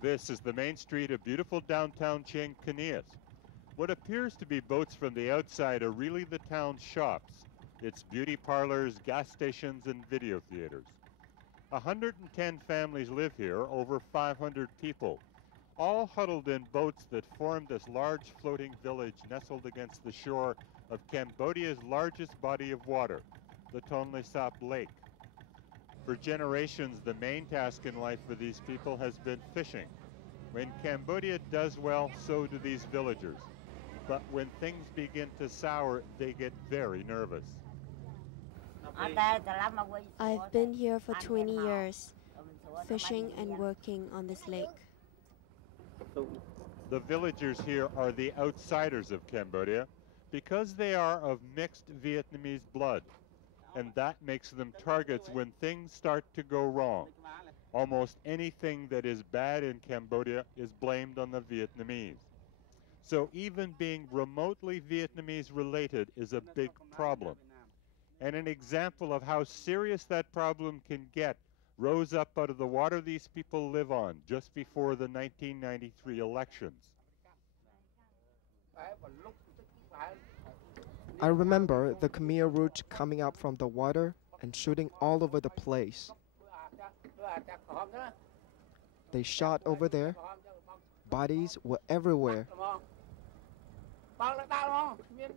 This is the main street of beautiful downtown Chiang Khanias. What appears to be boats from the outside are really the town's shops, its beauty parlors, gas stations, and video theaters. 110 families live here, over 500 people, all huddled in boats that form this large floating village nestled against the shore of Cambodia's largest body of water, the Tonle Sap Lake. For generations, the main task in life for these people has been fishing. When Cambodia does well, so do these villagers. But when things begin to sour, they get very nervous. I've been here for 20 years, fishing and working on this lake. The villagers here are the outsiders of Cambodia because they are of mixed Vietnamese blood, and that makes them targets when things start to go wrong. Almost anything that is bad in Cambodia is blamed on the Vietnamese. So even being remotely Vietnamese related is a big problem. And an example of how serious that problem can get rose up out of the water these people live on just before the 1993 elections. I remember the Khmer Rouge coming up from the water and shooting all over the place. They shot over there. Bodies were everywhere.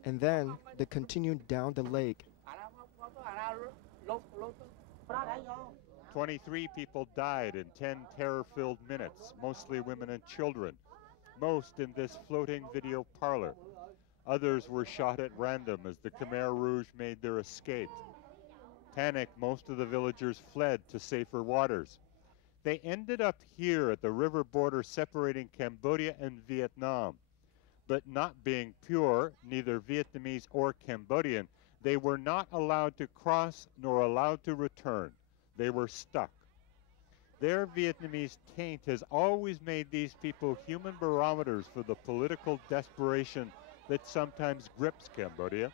And then they continued down the lake. 23 people died in 10 terror-filled minutes, mostly women and children, most in this floating video parlor. Others were shot at random as the Khmer Rouge made their escape. Panicked, most of the villagers fled to safer waters. They ended up here at the river border separating Cambodia and Vietnam. But not being pure, neither Vietnamese or Cambodian, they were not allowed to cross nor allowed to return. They were stuck. Their Vietnamese taint has always made these people human barometers for the political desperation that sometimes grips Cambodia.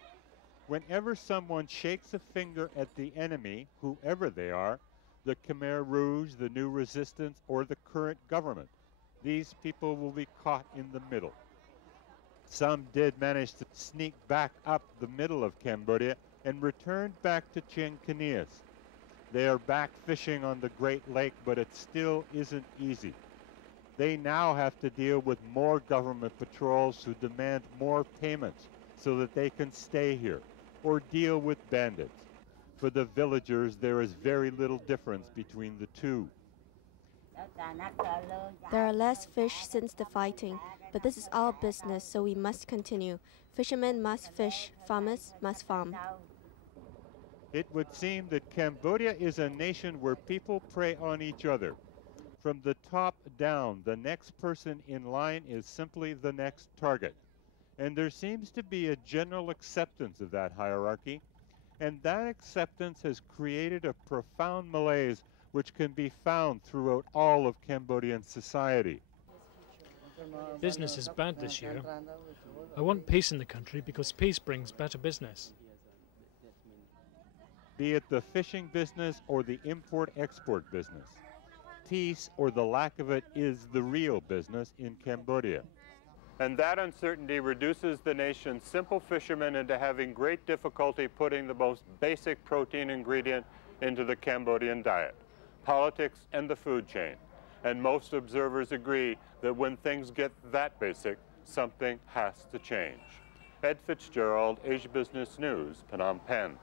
Whenever someone shakes a finger at the enemy, whoever they are, the Khmer Rouge, the new resistance, or the current government, these people will be caught in the middle. Some did manage to sneak back up the middle of Cambodia and returned back to Chiang Khanias. They are back fishing on the Great Lake, but it still isn't easy. They now have to deal with more government patrols who demand more payments so that they can stay here, or deal with bandits. For the villagers, there is very little difference between the two. There are less fish since the fighting, but this is our business, so we must continue. Fishermen must fish, farmers must farm. It would seem that Cambodia is a nation where people prey on each other. From the top down, the next person in line is simply the next target. And there seems to be a general acceptance of that hierarchy, and that acceptance has created a profound malaise which can be found throughout all of Cambodian society. Business is bad this year. I want peace in the country because peace brings better business. Be it the fishing business or the import-export business, peace or the lack of it is the real business in Cambodia. And that uncertainty reduces the nation's simple fishermen into having great difficulty putting the most basic protein ingredient into the Cambodian diet, politics and the food chain. And most observers agree that when things get that basic, something has to change. Ed Fitzgerald, Asia Business News, Phnom Penh.